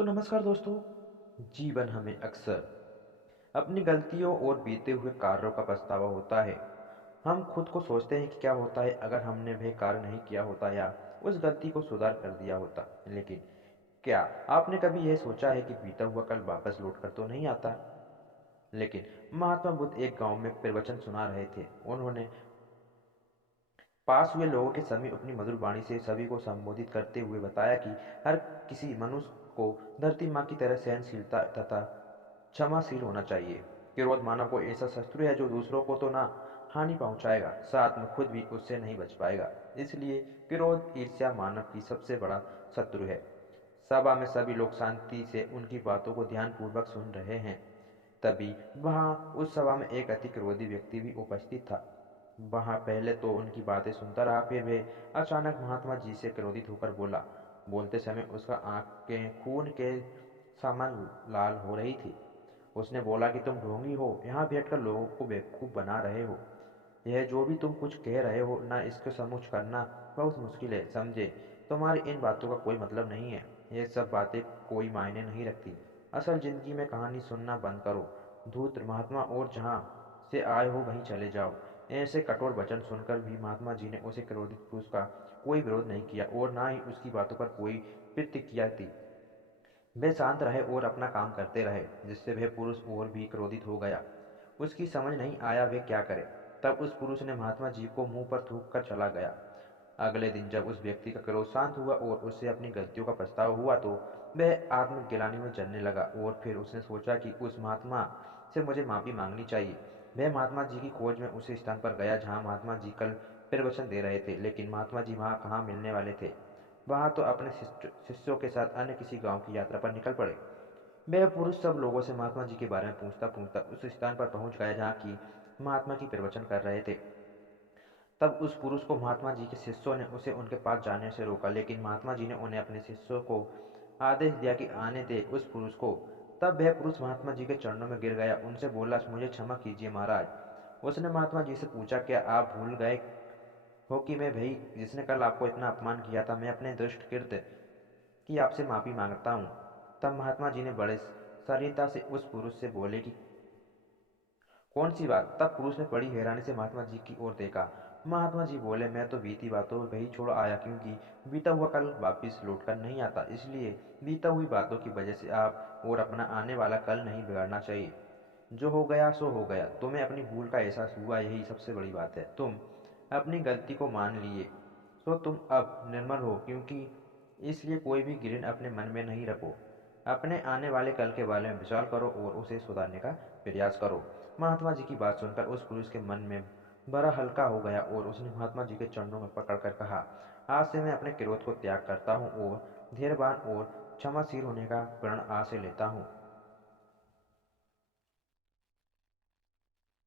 तो नमस्कार दोस्तों। जीवन हमें अक्सर अपनी गलतियों और बीते हुए कार्यों का पछतावा होता है। हम खुद को सोचते हैं कि क्या होता है अगर हमने वह कार्य नहीं किया होता या उस गलती को सुधार कर दिया होता। लेकिन क्या आपने कभी यह सोचा है कि बीता हुआ कल वापस लौट कर तो नहीं आता। लेकिन महात्मा बुद्ध एक गांव में प्रवचन सुना रहे थे। उन्होंने पास हुए लोगों के समीप अपनी मधुर वाणी से सभी को संबोधित करते हुए बताया कि हर किसी मनुष्य को धरती माँ की तरह सहनशीलता तथा क्षमाशील होना चाहिए। क्रोध मानव को ऐसा शत्रु है जो दूसरों को तो ना हानि पहुंचाएगा, साथ में खुद भी उससे नहीं बच पाएगा। इसलिए क्रोध ईर्ष्या मानव की सबसे बड़ा शत्रु है। सभा में सभी लोग शांति से उनकी बातों को ध्यानपूर्वक सुन रहे हैं। तभी वहां उस सभा में एक अति क्रोधी व्यक्ति भी उपस्थित था। वहां पहले तो उनकी बातें सुनता रहा, फिर वे अचानक महात्मा जी से क्रोधित होकर बोला। बोलते समय उसका आंखें खून के समान लाल हो रही थी। उसने बोला कि तुम ढोंगी हो, यहाँ बैठकर लोगों को बेवकूफ़ बना रहे हो। यह जो भी तुम कुछ कह रहे हो ना, इसको समझ करना बहुत मुश्किल है। समझे, तुम्हारी इन बातों का कोई मतलब नहीं है। ये सब बातें कोई मायने नहीं रखती। असल जिंदगी में कहानी सुनना बंद करो। धूर्त महात्मा, और जहाँ से आए हो वहीं चले जाओ। ऐसे कठोर वचन सुनकर भी महात्मा जी ने उसे क्रोधित पुरुष का कोई विरोध नहीं किया और ना ही उसकी बातों पर कोई प्रतिक्रिया दी। वे शांत रहे और अपना काम करते रहे, जिससे वह पुरुष और भी क्रोधित हो गया। उसकी समझ नहीं आया वे क्या करे। तब उस पुरुष ने महात्मा जी को मुंह पर थूक कर चला गया। अगले दिन जब उस व्यक्ति का क्रोध शांत हुआ और उसे अपनी गलतियों का पछतावा हुआ तो वह आत्मग्लानि में जलने लगा और फिर उसने सोचा कि उस महात्मा से मुझे माफी मांगनी चाहिए। वह महात्मा जी की खोज में उस स्थान पर गया जहाँ महात्मा जी कल प्रवचन दे रहे थे, लेकिन महात्मा जी वहाँ कहाँ मिलने वाले थे। वहाँ तो अपने शिष्यों के साथ अन्य किसी गांव की यात्रा पर निकल पड़े। वह पुरुष सब लोगों से महात्मा जी के बारे में पूछता पूछता उस स्थान पर पहुंच गया जहाँ की महात्मा की प्रवचन कर रहे थे। तब उस पुरुष को महात्मा जी के शिष्यों ने उसे उनके पास जाने से रोका, लेकिन महात्मा जी ने उन्हें अपने शिष्यों को आदेश दिया कि आने दे उस पुरुष को। तब वह पुरुष महात्मा जी के चरणों में गिर गया, उनसे बोला, मुझे क्षमा कीजिए महाराज। उसने महात्मा जी से पूछा, क्या आप भूल गए हो कि मैं वही जिसने कल आपको इतना अपमान किया था। मैं अपने दुष्ट कृत्य की आपसे माफी मांगता हूँ। तब महात्मा जी ने बड़े शालीनता से उस पुरुष से बोले कि कौन सी बात। तब पुरुष ने बड़ी हैरानी से महात्मा जी की ओर देखा। महात्मा जी बोले, मैं तो बीती बातों वही छोड़ आया, क्योंकि बीता हुआ कल वापिस लौट कर नहीं आता। इसलिए बीता हुई बातों की वजह से आप और अपना आने वाला कल नहीं बिगाड़ना चाहिए। जो हो गया सो हो गया। तुम्हें अपनी भूल का एहसास हुआ, यही सबसे बड़ी बात है। तुम अपनी गलती को मान लिए, सो तुम अब निर्मल हो। क्योंकि इसलिए कोई भी घृणा अपने मन में नहीं रखो। अपने आने वाले कल के बारे में विचार करो और उसे सुधारने का प्रयास करो। महात्मा जी की बात सुनकर उस पुरुष के मन में बड़ा हल्का हो गया और उसने महात्मा जी के चरणों में पकड़कर कहा, आज से मैं अपने क्रोध को त्याग करता हूँ और धैर्यवान और क्षमाशील होने का प्रण आज से लेता हूँ।